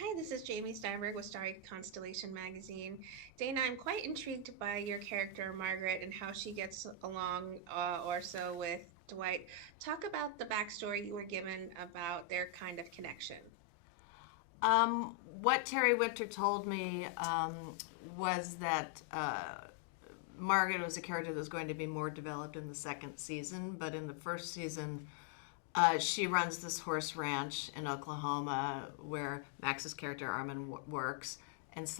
Hi, this is Jamie Steinberg with Starry Constellation Magazine. Dana, I'm quite intrigued by your character, Margaret, and how she gets along or so with Dwight. Talk about the backstory you were given about their kind of connection. What Terry Winter told me was that Margaret was a character that was going to be more developed in the second season, but in the first season, she runs this horse ranch in Oklahoma where Max's character Armin works, and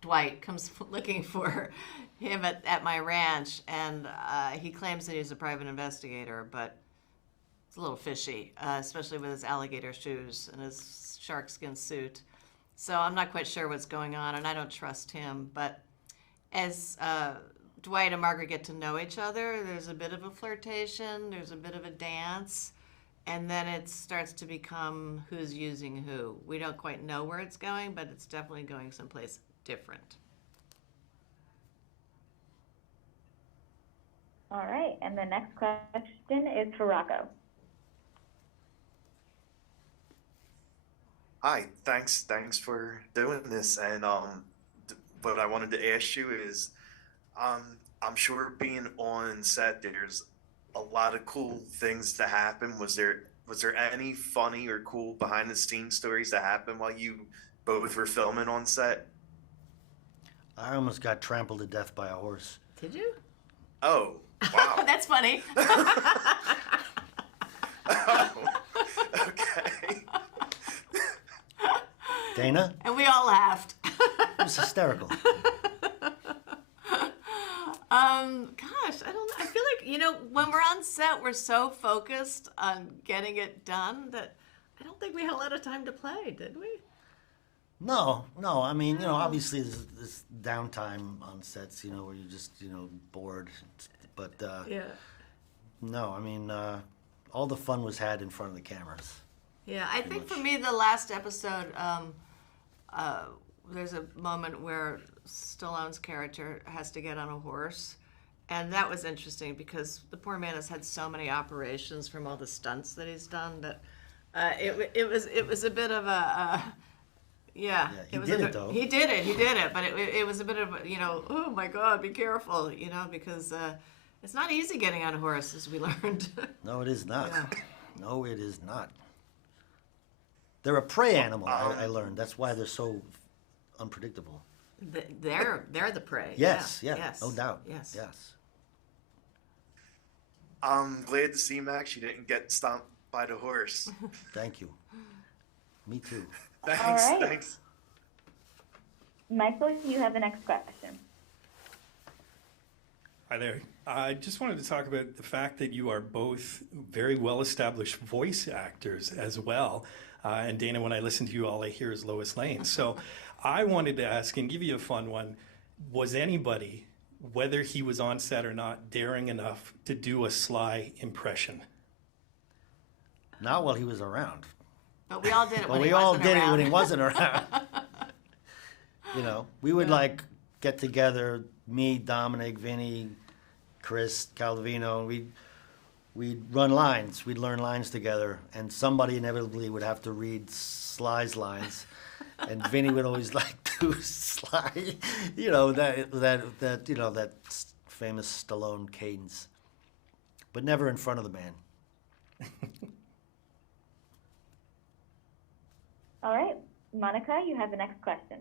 Dwight comes looking for him at my ranch, and he claims that he's a private investigator, but it's a little fishy, especially with his alligator shoes and his sharkskin suit. So I'm not quite sure what's going on, and I don't trust him. But as Dwight and Margaret get to know each other, there's a bit of a flirtation, there's a bit of a dance, and then it starts to become who's using who. We don't quite know where it's going, but it's definitely going someplace different. All right, and the next question is for Rocco. Hi, thanks for doing this. And what I wanted to ask you is, I'm sure being on set, there's a lot of cool things to happen. Was there any funny or cool behind the scenes stories that happened while you both were filming on set? I almost got trampled to death by a horse. Did you? Oh, wow. That's funny. Oh, okay. Dana? And we all laughed. It was hysterical. Gosh, I don't know. I feel like, when we're on set, we're so focused on getting it done that I don't think we had a lot of time to play, did we? No. I mean, obviously there's this downtime on sets, where you're just, bored. But Yeah. no, I mean, all the fun was had in front of the cameras. Yeah, I think for me, the last episode, there's a moment where Stallone's character has to get on a horse. And that was interesting because the poor man has had so many operations from all the stunts that he's done that it was a bit of a yeah. He did it, though. He did it, but it was a bit of oh my God, be careful, because it's not easy getting on a horse, as we learned. No, it is not. Yeah. No, it is not. They're a prey animal, I learned. That's why they're so unpredictable. They're the prey. Yes, yeah. yeah, Yes. no doubt. Yes. Yes. I'm glad to see, Max, you didn't get stomped by the horse. Thank you. Me too. Thanks, All right. thanks. Michael, you have the next question. Hi there. I just wanted to talk about the fact that you are both very well-established voice actors as well. And Dana, when I listen to you, all I hear is Lois Lane. So I wanted to ask and give you a fun one. Was anybody, whether he was on set or not, daring enough to do a Sly impression? Not while he was around. But we all did it But when we he all wasn't did around. it when he wasn't around. We would get together, me, Dominic, Vinny, Chris, Calvino, and we'd run lines. We'd learn lines together, and somebody inevitably would have to read Sly's lines, and Vinny would always do Sly, that famous Stallone cadence, but never in front of the man. All right, Monica, you have the next question.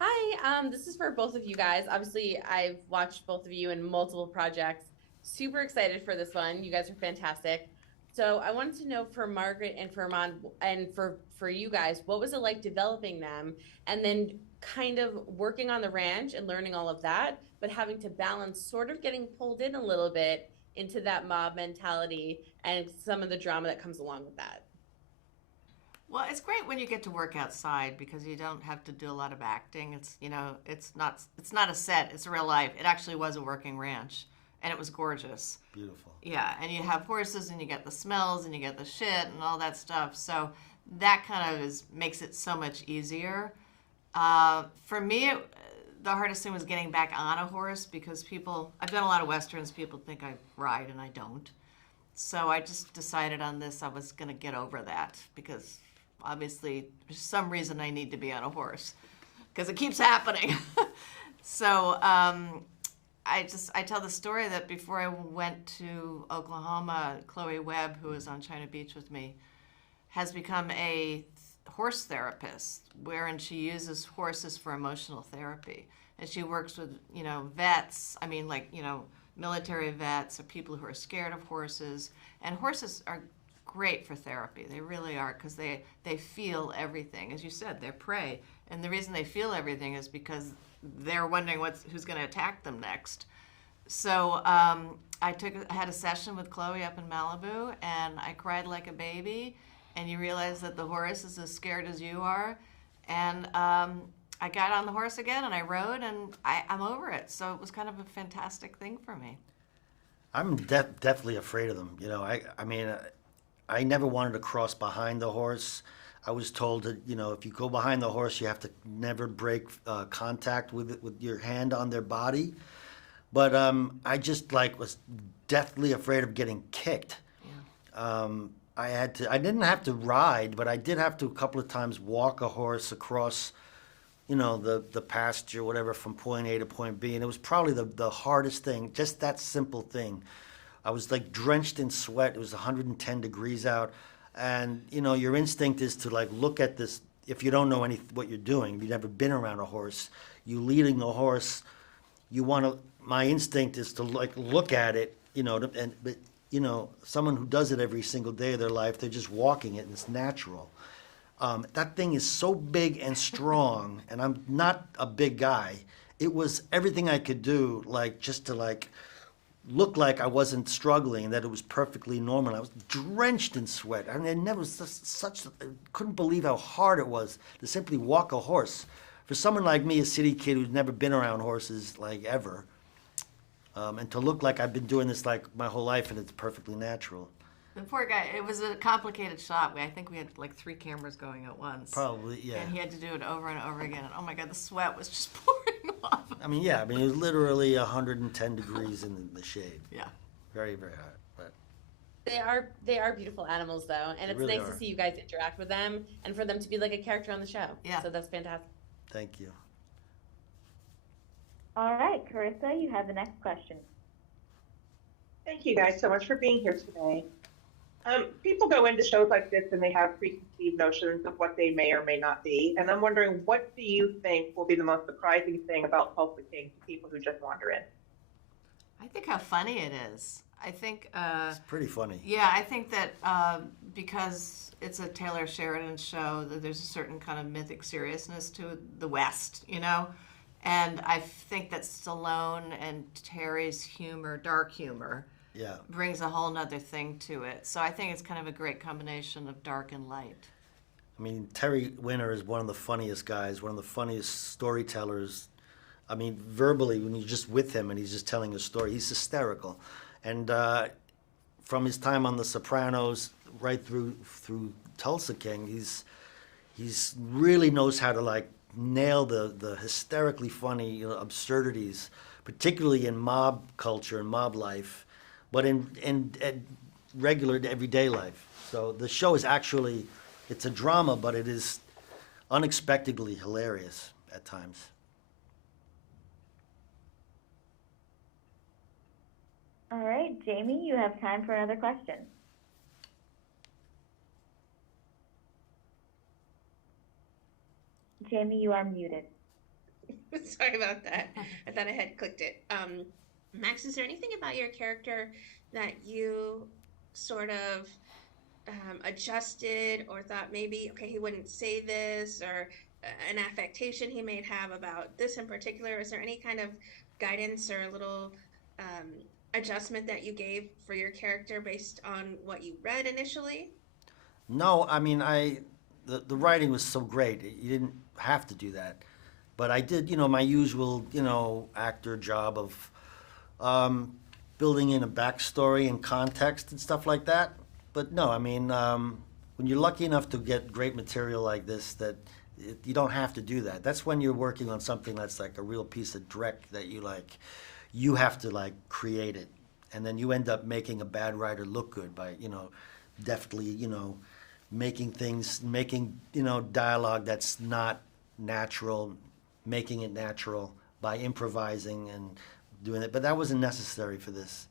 Hi, this is for both of you guys. Obviously, I've watched both of you in multiple projects. Super excited for this one. You guys are fantastic. So I wanted to know for Margaret and for Armand and for you guys, what was it like developing them and then kind of working on the ranch and learning all of that, but having to balance sort of getting pulled in a little bit into that mob mentality and some of the drama that comes along with that? Well, it's great when you get to work outside because you don't have to do a lot of acting. It's it's not a set. It's real life. It actually was a working ranch, and it was gorgeous. Beautiful. Yeah, and you have horses, and you get the smells, and you get the shit, and all that stuff. So that kind of makes it so much easier. For me, the hardest thing was getting back on a horse because I've done a lot of westerns. People think I ride, and I don't. So I just decided on this. I was going to get over that because obviously, for some reason I need to be on a horse because it keeps happening. So I tell the story that before I went to Oklahoma, Chloe Webb, who was on China Beach with me, has become a horse therapist, wherein she uses horses for emotional therapy. And she works with, vets, military vets or people who are scared of horses. And horses are great for therapy. They really are, because they feel everything. As you said, they're prey. And the reason they feel everything is because they're wondering who's going to attack them next. So I had a session with Chloe up in Malibu, and I cried like a baby. And you realize that the horse is as scared as you are. And I got on the horse again, and I rode, and I'm over it. So it was kind of a fantastic thing for me. I'm definitely afraid of them. I never wanted to cross behind the horse. I was told that, if you go behind the horse, you have to never break contact with your hand on their body. But I just was deathly afraid of getting kicked. Yeah. I didn't have to ride, but I did have to a couple of times walk a horse across, the pasture, whatever, from point A to point B. And it was probably the hardest thing, just that simple thing. I was drenched in sweat. It was 110 degrees out. And, your instinct is to look at this. If you don't know what you're doing, if you've never been around a horse, you leading the horse, my instinct is to look at it, but someone who does it every single day of their life, they're just walking it and it's natural. That thing is so big and strong, and I'm not a big guy. It was everything I could do, just to look like I wasn't struggling, that it was perfectly normal. I was drenched in sweat. I couldn't believe how hard it was to simply walk a horse. For someone like me, a city kid who's never been around horses ever, and to look like I've been doing this my whole life and it's perfectly natural. The poor guy, it was a complicated shot. I think we had 3 cameras going at once. Probably, yeah. And he had to do it over and over again. And oh my God, the sweat was just pouring off. It was literally 110 degrees in the shade. Yeah. Very, very hot. But They are beautiful animals, though, and it's really nice are. to see you guys interact with them and for them to be like a character on the show. Yeah. So that's fantastic. thank you. All right, Carissa, you have the next question. Thank you guys so much for being here today. People go into shows like this and they have preconceived notions of what they may or may not be. And I'm wondering, what do you think will be the most surprising thing about Tulsa King to people who just wander in? I think how funny it is. I think, It's pretty funny. yeah, I think that because it's a Taylor Sheridan show, that there's a certain kind of mythic seriousness to the West, And I think that Stallone and Terry's humor, dark humor, Yeah. brings a whole nother thing to it. So I think it's kind of a great combination of dark and light. Terry Winter is one of the funniest guys, one of the funniest storytellers. Verbally, when you're just with him and he's just telling a story, he's hysterical. And from his time on The Sopranos right through Tulsa King, he's really knows how to nail the hysterically funny absurdities, particularly in mob culture and mob life, but in regular everyday life. So the show is actually, it's a drama, but it is unexpectedly hilarious at times. All right, Jamie, you have time for another question. Jamie, you are muted. Sorry about that. I thought I had clicked it. Max, is there anything about your character that you sort of adjusted or thought maybe, okay, he wouldn't say this, or an affectation he may have about this in particular? Is there any kind of guidance or a little adjustment that you gave for your character based on what you read initially? No, the writing was so great. You didn't have to do that. But I did, my usual, actor job of building in a backstory and context and stuff like that. But no, when you're lucky enough to get great material like this, you don't have to do that. That's when you're working on something that's like a real piece of dreck that you have to create it. And then you end up making a bad writer look good by, deftly, making things, making, dialogue that's not natural, making it natural by improvising and doing it. But that wasn't necessary for this.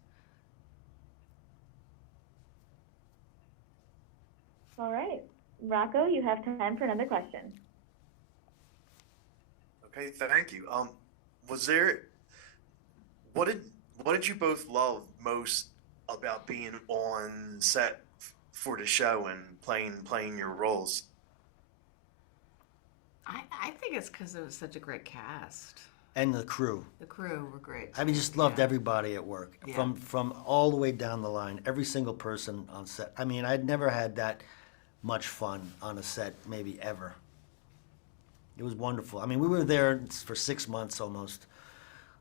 All right. Rocco, you have time for another question. Okay, thank you. Was there what did you both love most about being on set for the show and playing your roles? I think it's because it was such a great cast. And the crew. The crew were great. I mean, just loved everybody at work, Yeah. from all the way down the line, every single person on set. I mean, I'd never had that much fun on a set, maybe ever. It was wonderful. I mean, we were there for 6 months almost,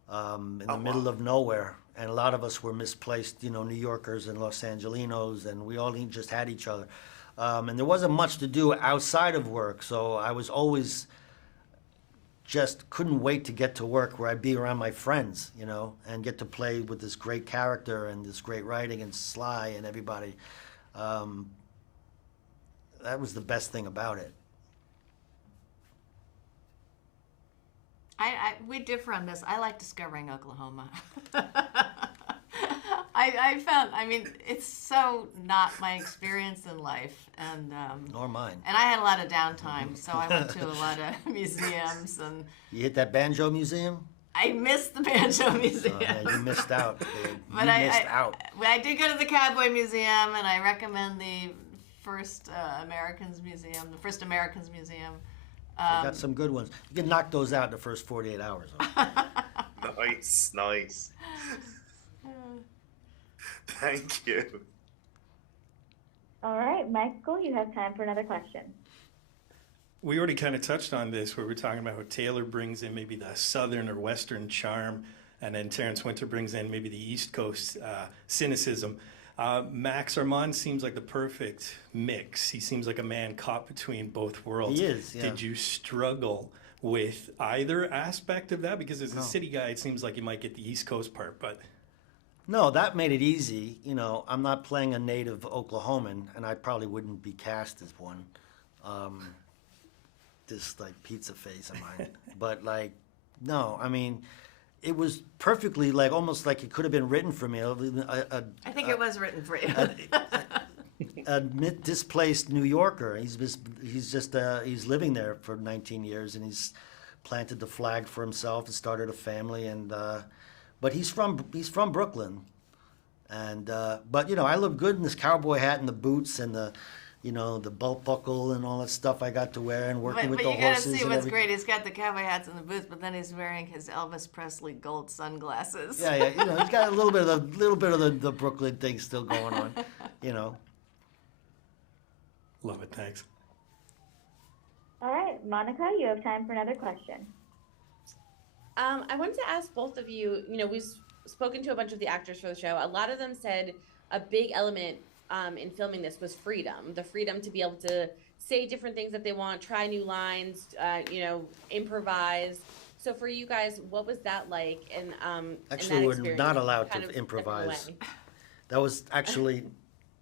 in the middle of nowhere, and a lot of us were misplaced, New Yorkers and Los Angelinos, and we all just had each other. And there wasn't much to do outside of work, so I was always just couldn't wait to get to work where I'd be around my friends, and get to play with this great character and this great writing and Sly and everybody. That was the best thing about it. We differ on this. I like discovering Oklahoma. I mean, it's so not my experience in life, and Nor mine. and I had a lot of downtime, so I went to a lot of museums, and You hit that banjo museum? I missed the banjo museum. Oh, yeah, you missed out. Dude. But You missed out. I did go to the Cowboy Museum, and I recommend the first Americans Museum, the First Americans Museum. You got some good ones. You can knock those out in the first 48 hours. Nice. Thank you. All right, Michael, you have time for another question. We already kind of touched on this where we're talking about how Taylor brings in maybe the southern or western charm, and then Terrence Winter brings in maybe the East Coast cynicism. Max Armand seems like the perfect mix. He seems like a man caught between both worlds. He is, yeah. Did you struggle with either aspect of that? Because as a city guy, it seems like you might get the East Coast part, but... No, that made it easy. I'm not playing a native Oklahoman, and I probably wouldn't be cast as one. This, pizza face of mine. But, no, I mean... It was perfectly, almost like it could have been written for me. I think it was written for you. A displaced New Yorker. He's living there for 19 years, and he's planted the flag for himself and started a family. And but he's from Brooklyn, and but I look good in this cowboy hat and the boots and the belt buckle and all that stuff I got to wear and working with the horses. But you gotta see and what's everything. great. He's got the cowboy hats and the boots, but then he's wearing his Elvis Presley gold sunglasses. Yeah, he's got a little bit of the Brooklyn thing still going on, Love it, thanks. All right, Monica, you have time for another question. I wanted to ask both of you, we've spoken to a bunch of the actors for the show. A lot of them said a big element in filming this was freedom, the freedom to be able to say different things that they want, try new lines, improvise. So for you guys, what was that like? And Actually, we're not allowed to improvise. That was actually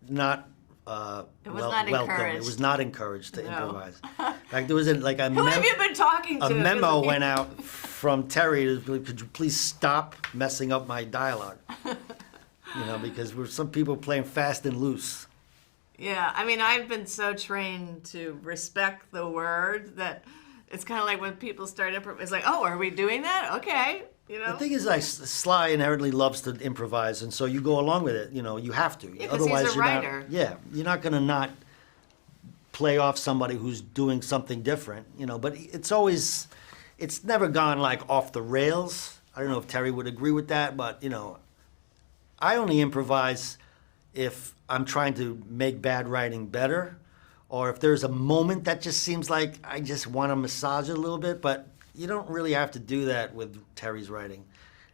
not It was not welcome. encouraged. It was not encouraged to No. improvise. In fact, there was a Who have you been talking to? a memo went out from Terry. Could you please stop messing up my dialogue? Because we're some people playing fast and loose. Yeah, I mean, I've been so trained to respect the word that it's kind of like when people start improv, it's like, oh, are we doing that? Okay, The thing is, Sly inherently loves to improvise, and so you go along with it. You have to. Yeah, 'cause he's a writer. You're not going to not play off somebody who's doing something different. But it's never gone off the rails. I don't know if Terry would agree with that, but I only improvise if I'm trying to make bad writing better, or if there's a moment that just seems like I just want to massage it a little bit, but you don't really have to do that with Terry's writing.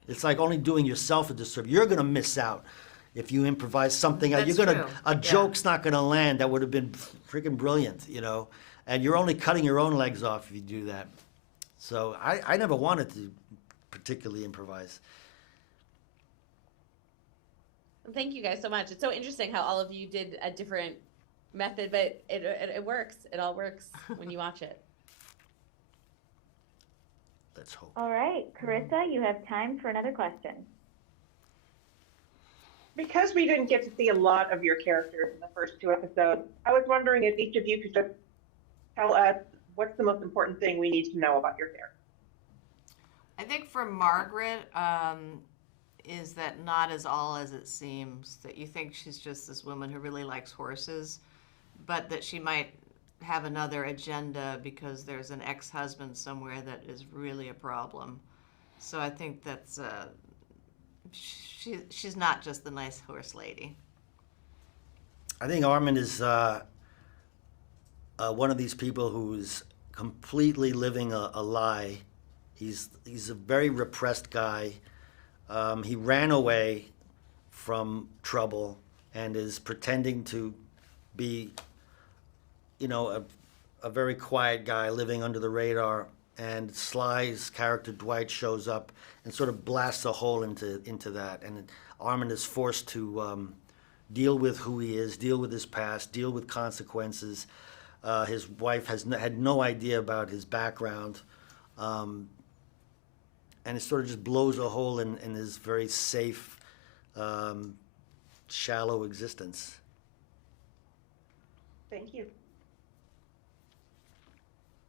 It's like only doing yourself a disservice. You're going to miss out if you improvise something. That's A true. joke's not going to land that would have been freaking brilliant, and you're only cutting your own legs off if you do that. So I never wanted to particularly improvise. Thank you guys so much. It's so interesting how all of you did a different method, but it works. It all works when you watch it. Let's hope. All right, Carissa, you have time for another question. Because we didn't get to see a lot of your characters in the first 2 episodes, I was wondering if each of you could just tell us what's the most important thing we need to know about your character. I think for Margaret, is that not as all as it seems, that you think she's just this woman who really likes horses, but that she might have another agenda because there's an ex-husband somewhere that is really a problem. So I think that's she's not just the nice horse lady. I think Armand is one of these people who's completely living a lie. He's a very repressed guy. He ran away from trouble and is pretending to be, a very quiet guy living under the radar. And Sly's character Dwight shows up and sort of blasts a hole into that. And Armand is forced to deal with who he is, deal with his past, deal with consequences. His wife had no idea about his background. And it sort of just blows a hole in his very safe, shallow existence. Thank you.